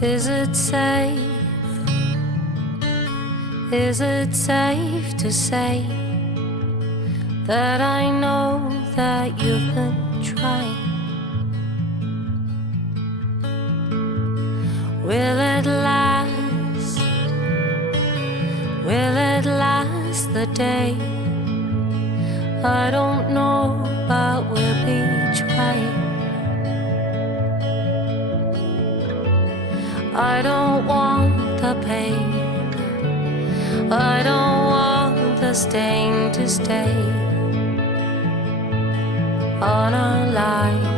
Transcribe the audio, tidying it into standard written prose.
Is it safe? Is it safe to say that I know that you've been trying? Will it last? Will it last the day? I don't know, but we'll be trying. I don't want the pain, I don't want the stain to stay on our lives.